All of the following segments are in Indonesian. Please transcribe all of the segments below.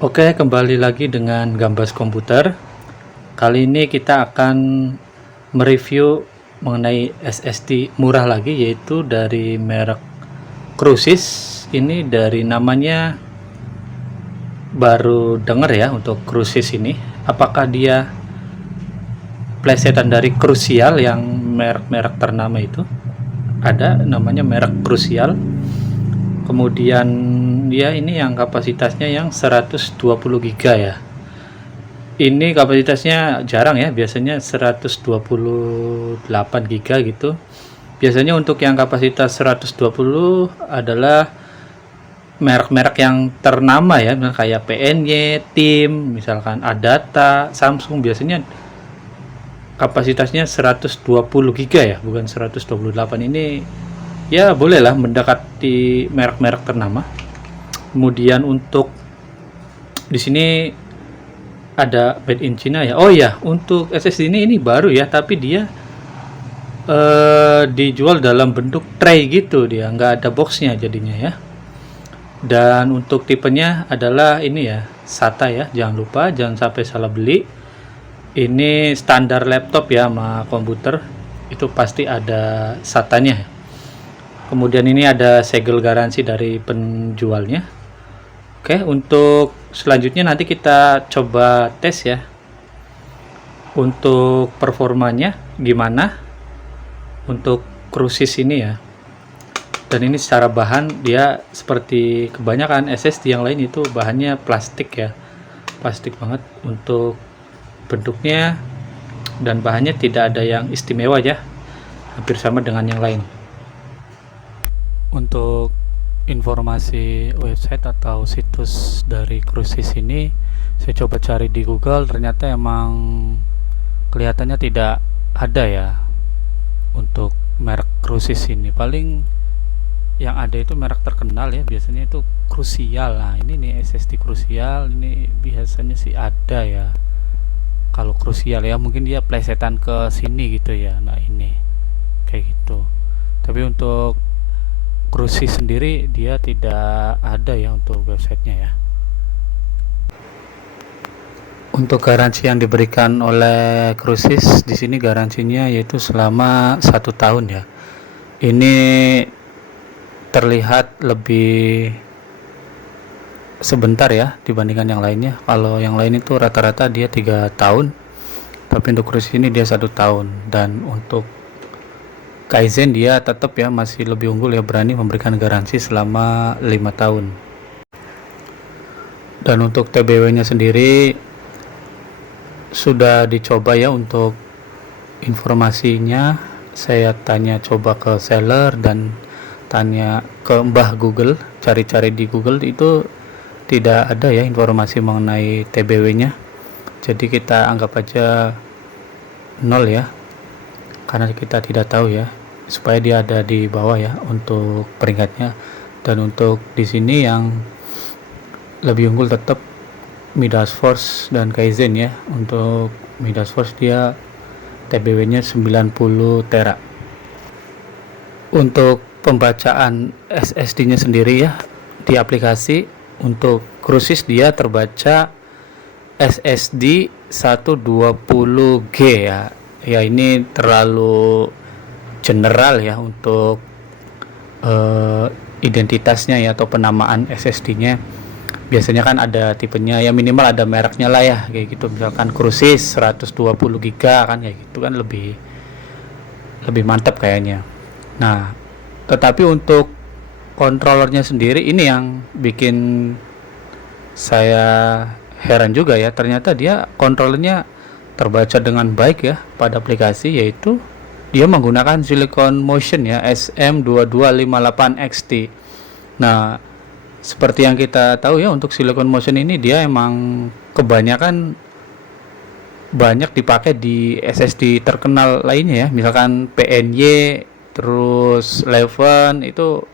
Oke, kembali lagi dengan Gambas Komputer. Kali ini kita akan mereview mengenai SSD murah lagi, yaitu dari merek Crucis. Ini dari namanya baru denger ya untuk Crucis ini. Apakah dia plesetan dari Crucial yang merek-merek ternama itu? Ada namanya merek Crucial. Kemudian dia ini yang kapasitasnya yang 120 GB ya. Ini kapasitasnya jarang ya, biasanya 128 GB gitu. Biasanya untuk yang kapasitas 120 adalah merek-merek yang ternama ya, kayak PNY, TIM, misalkan Adata, Samsung, biasanya kapasitasnya 120 GB ya, bukan 128. Ini ya bolehlah mendekati merek-merek ternama. Kemudian untuk di sini ada made in China ya. Oh ya, untuk SSD ini baru ya, tapi dia dijual dalam bentuk tray gitu, dia nggak ada boxnya jadinya ya. Dan untuk tipenya adalah ini ya, SATA ya, jangan lupa, jangan sampai salah beli. Ini standar laptop ya sama komputer, itu pasti ada SATA-nya. Kemudian ini ada segel garansi dari penjualnya. Oke, untuk selanjutnya nanti kita coba tes ya. Untuk performanya gimana untuk Crucis ini ya. Dan ini secara bahan dia seperti kebanyakan SSD yang lain itu bahannya plastik ya. Plastik banget untuk bentuknya, dan bahannya tidak ada yang istimewa ya. Hampir sama dengan yang lain. Untuk informasi website atau situs dari Crucis ini, saya coba cari di Google, ternyata emang kelihatannya tidak ada ya untuk merek Crucis ini. Paling yang ada itu merek terkenal ya, biasanya itu Crucial. Nah ini nih SSD Crucial, ini biasanya sih ada ya. Kalau Crucial ya mungkin dia plesetan ke sini gitu ya. Nah ini kayak gitu. Tapi untuk Crucis sendiri dia tidak ada ya untuk websitenya ya. Untuk garansi yang diberikan oleh Crucis di sini garansinya yaitu selama 1 tahun ya. Ini terlihat lebih sebentar ya dibandingkan yang lainnya. Kalau yang lain itu rata-rata dia 3 tahun, tapi untuk Crucis ini dia 1 tahun. Dan untuk Kaizen dia tetap ya masih lebih unggul ya, berani memberikan garansi selama 5 tahun. Dan untuk TBW nya sendiri sudah dicoba ya. Untuk informasinya saya tanya coba ke seller dan tanya ke Mbah Google, cari-cari di Google itu tidak ada ya informasi mengenai TBW nya. Jadi kita anggap aja 0 ya, karena kita tidak tahu ya, supaya dia ada di bawah ya untuk peringkatnya. Dan untuk di sini yang lebih unggul tetap Midas Force dan Kaizen ya. Untuk Midas Force dia TBW nya 90 tera. Untuk pembacaan SSD nya sendiri ya di aplikasi, untuk Crucis dia terbaca SSD 120G ya. Ya ini terlalu general ya untuk identitasnya ya, atau penamaan SSD-nya. Biasanya kan ada tipenya ya, minimal ada mereknya lah ya, kayak gitu. Misalkan Crucis 120 GB kan, kayak gitu kan lebih mantap kayaknya. Nah, tetapi untuk kontrolernya sendiri ini yang bikin saya heran juga ya. Ternyata dia kontrolernya terbaca dengan baik ya pada aplikasi, yaitu dia menggunakan Silicon Motion ya, SM2258XT. Nah, seperti yang kita tahu ya, untuk Silicon Motion ini dia emang kebanyakan banyak dipakai di SSD terkenal lainnya ya, misalkan PNY, terus Leven itu,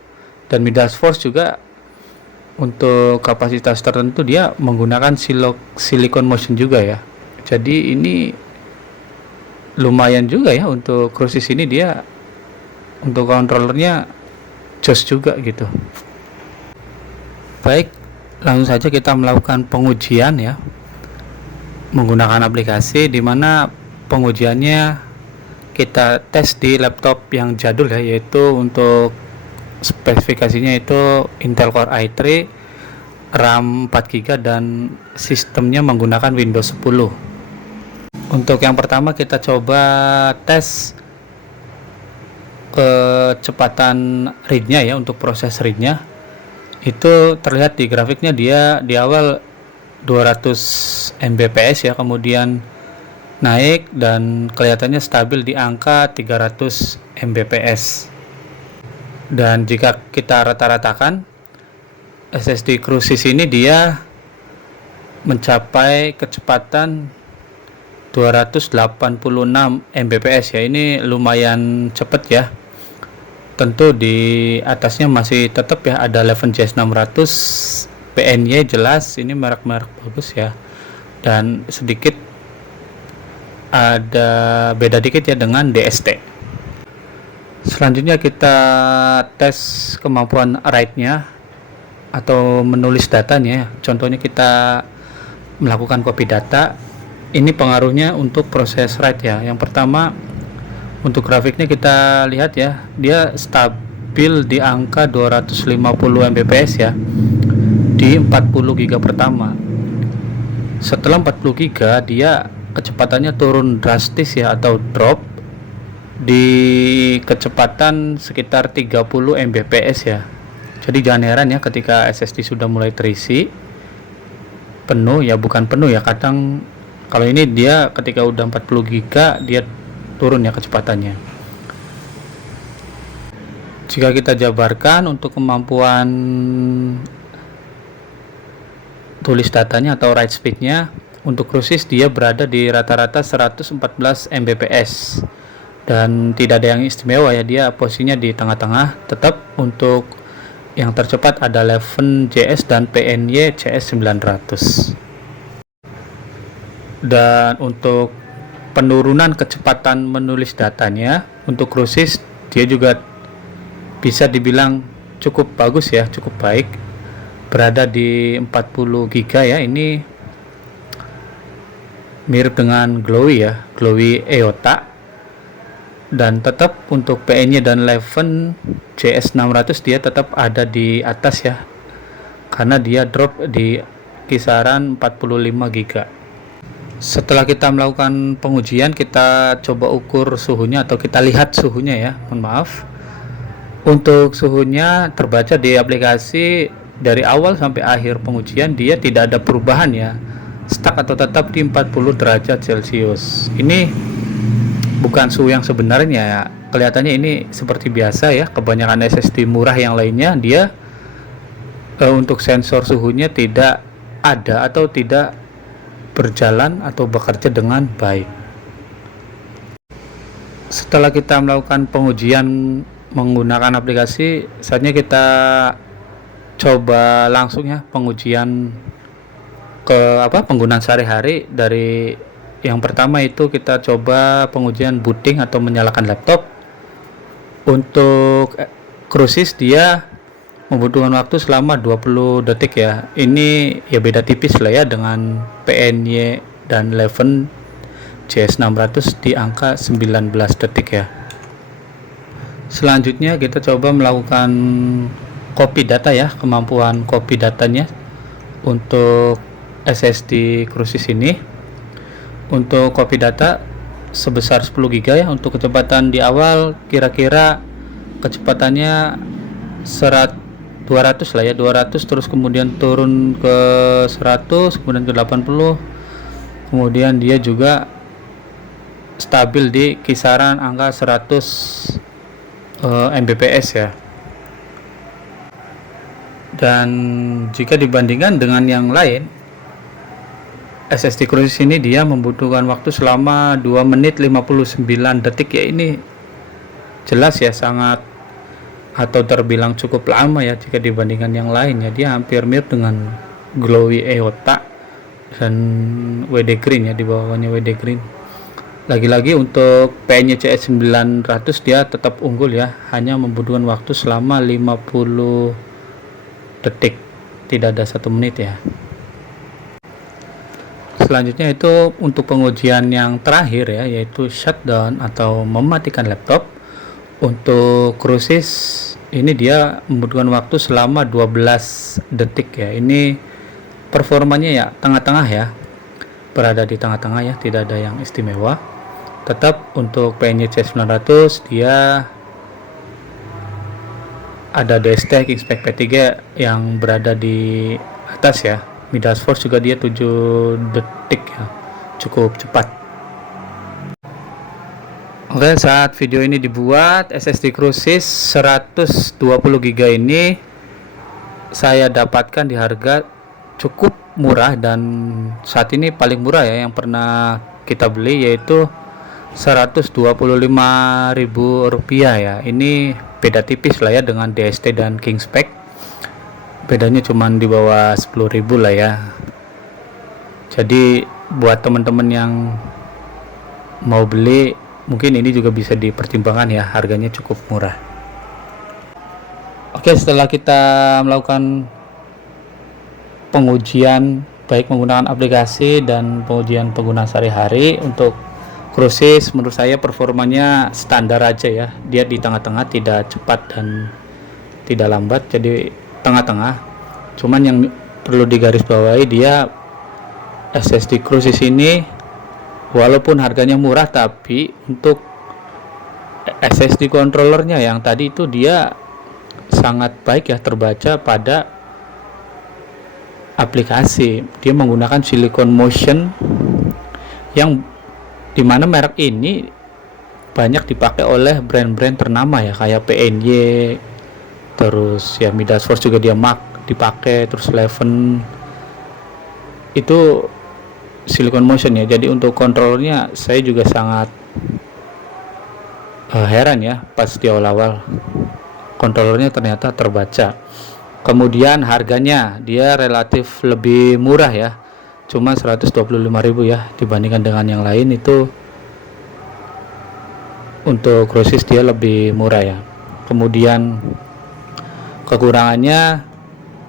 dan Midas Force juga. Untuk kapasitas tertentu dia menggunakan Silicon Motion juga ya. Jadi ini lumayan juga ya untuk Crucis ini, dia untuk kontrolernya jos juga gitu. Baik, Langsung saja kita melakukan pengujian ya, menggunakan aplikasi, di mana pengujiannya kita tes di laptop yang jadul ya, yaitu untuk spesifikasinya itu Intel Core i3, RAM 4GB, dan sistemnya menggunakan Windows 10. Untuk yang pertama kita coba tes kecepatan readnya ya. Untuk proses readnya itu terlihat di grafiknya, dia di awal 200 Mbps ya, kemudian naik dan kelihatannya stabil di angka 300 Mbps. Dan jika kita rata-ratakan, SSD Crucis ini dia mencapai kecepatan 286 Mbps ya. Ini lumayan cepat ya. Tentu di atasnya masih tetap ya ada 11J600 PNY, jelas ini merek-merek bagus ya. Dan sedikit ada beda dikit ya dengan DST. Selanjutnya kita tes kemampuan write-nya atau menulis datanya. Contohnya kita melakukan copy data. Ini pengaruhnya untuk proses write ya. Yang pertama, untuk grafiknya kita lihat ya, dia stabil di angka 250 Mbps ya di 40 GB pertama. Setelah 40 GB dia kecepatannya turun drastis ya, atau drop di kecepatan sekitar 30 Mbps ya. Jadi jangan heran ya ketika SSD sudah mulai terisi penuh ya, bukan penuh ya, kadang kalau ini dia ketika udah 40 GB dia turun ya kecepatannya. Jika kita jabarkan untuk kemampuan tulis datanya atau write speednya, untuk Crucis dia berada di rata-rata 114 Mbps dan tidak ada yang istimewa ya, dia posisinya di tengah-tengah. Tetap untuk yang tercepat ada 11JS dan PNY CS900. Dan untuk penurunan kecepatan menulis datanya, untuk Crucis dia juga bisa dibilang cukup bagus ya, cukup baik, berada di 40 GB ya. Ini mirip dengan Glowy ya, Glowy EOTA. Dan tetap untuk PN-nya dan 11JS600 dia tetap ada di atas ya, karena dia drop di kisaran 45 GB. Setelah kita melakukan pengujian, kita coba ukur suhunya atau kita lihat suhunya ya, mohon maaf. Untuk suhunya terbaca di aplikasi dari awal sampai akhir pengujian dia tidak ada perubahan ya, stuck atau tetap di 40 derajat Celcius. Ini bukan suhu yang sebenarnya ya. Kelihatannya ini seperti biasa ya, kebanyakan SSD murah yang lainnya dia untuk sensor suhunya tidak ada atau tidak berjalan atau bekerja dengan baik. Setelah kita melakukan pengujian menggunakan aplikasi, saatnya kita coba langsung ya pengujian ke penggunaan sehari-hari. Dari yang pertama itu kita coba pengujian booting atau menyalakan laptop. Untuk Crucis dia membutuhkan waktu selama 20 detik ya. Ini ya beda tipis lah ya dengan PNY dan 11JS600 di angka 19 detik ya. Selanjutnya kita coba melakukan copy data ya, kemampuan copy datanya untuk SSD Crucis ini. Untuk copy data sebesar 10 GB ya. Untuk kecepatan di awal kira-kira kecepatannya 200 lah ya, 200, terus kemudian turun ke 100, kemudian ke 80, kemudian dia juga stabil di kisaran angka 100 Mbps ya. Dan jika dibandingkan dengan yang lain, SSD Crucis ini dia membutuhkan waktu selama 2 menit 59 detik ya. Ini jelas ya sangat atau terbilang cukup lama ya jika dibandingkan yang lain ya. Dia hampir mirip dengan Glowy EOTA dan WD Green ya, di bawahnya WD Green. Lagi-lagi untuk PNY CS900 dia tetap unggul ya, hanya membutuhkan waktu selama 50 detik. tidak ada 1 menit ya. Selanjutnya itu untuk pengujian yang terakhir ya, yaitu shutdown atau mematikan laptop. Untuk Crucis ini dia membutuhkan waktu selama 12 detik ya. Ini performanya ya tengah-tengah ya, berada di tengah-tengah ya, tidak ada yang istimewa. Tetap untuk PNY C900 dia ada DST Kingspec P3 yang berada di atas ya. Midas Force juga dia 7 detik ya, cukup cepat. Oke, saat video ini dibuat, SSD Crucis 120 GB ini saya dapatkan di harga cukup murah, dan saat ini paling murah ya yang pernah kita beli, yaitu Rp125.000 ya. Ini beda tipis lah ya dengan DST dan Kingspec, bedanya cuma di bawah 10.000 lah ya. Jadi buat teman-teman yang mau beli, mungkin ini juga bisa dipertimbangkan ya, harganya cukup murah. Oke, setelah kita melakukan pengujian baik menggunakan aplikasi dan pengujian penggunaan sehari-hari, untuk Crucis menurut saya performanya standar aja ya. Dia di tengah-tengah, tidak cepat dan tidak lambat, jadi tengah-tengah. Cuman yang perlu digarisbawahi, dia SSD Crucis ini walaupun harganya murah, tapi untuk SSD controllernya yang tadi itu dia sangat baik ya, terbaca pada aplikasi. Dia menggunakan Silicon Motion yang dimana merek ini banyak dipakai oleh brand-brand ternama ya, kayak PNY, terus ya Midas Force juga dia Mac dipakai, terus Eleven itu Silicon Motion ya. Jadi untuk kontrolnya saya juga sangat heran ya, pas di awal-awal kontrolernya ternyata terbaca. Kemudian harganya dia relatif lebih murah ya, cuma 125.000 ya, dibandingkan dengan yang lain itu untuk Crucis dia lebih murah ya. Kemudian kekurangannya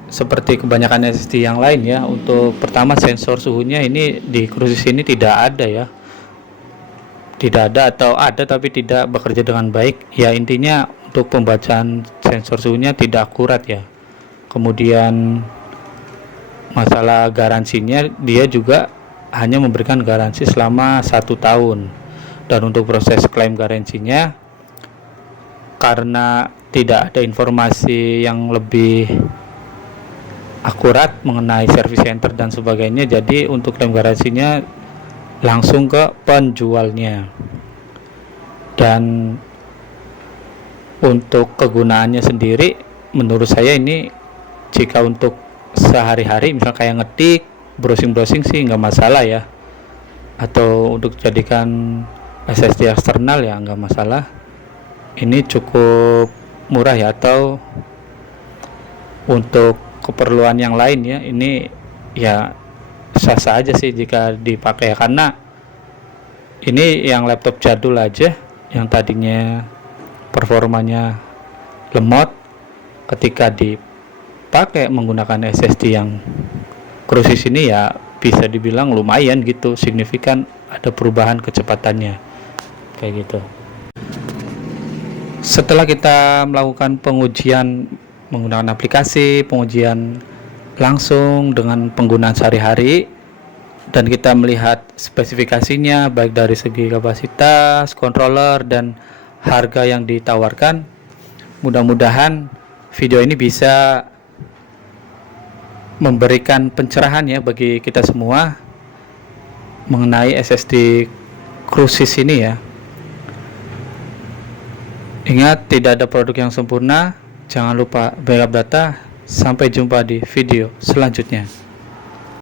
seperti kebanyakan SSD yang lain ya. Untuk pertama, sensor suhunya ini di Crucis ini tidak ada ya, tidak ada, atau ada tapi tidak bekerja dengan baik ya. Intinya untuk pembacaan sensor suhunya tidak akurat ya. Kemudian masalah garansinya, dia juga hanya memberikan garansi selama 1 tahun, dan untuk proses klaim garansinya karena tidak ada informasi yang lebih akurat mengenai service center dan sebagainya, jadi untuk klaim garansinya langsung ke penjualnya. Dan untuk kegunaannya sendiri menurut saya ini, jika untuk sehari-hari misal kayak ngetik, browsing sih nggak masalah ya, atau untuk jadikan SSD eksternal ya nggak masalah. Ini cukup murah ya. Atau untuk keperluan yang lain ya, ini ya sah-sah aja sih jika dipakai, karena ini yang laptop jadul aja yang tadinya performanya lemot, ketika dipakai menggunakan SSD yang Crucis ini ya bisa dibilang lumayan gitu, signifikan ada perubahan kecepatannya kayak gitu. Setelah kita melakukan pengujian menggunakan aplikasi, pengujian langsung dengan penggunaan sehari-hari, dan kita melihat spesifikasinya baik dari segi kapasitas, controller, dan harga yang ditawarkan, mudah-mudahan video ini bisa memberikan pencerahan ya bagi kita semua mengenai SSD Crucis ini ya. Ingat, tidak ada produk yang sempurna. Jangan lupa backup data. Sampai jumpa di video selanjutnya.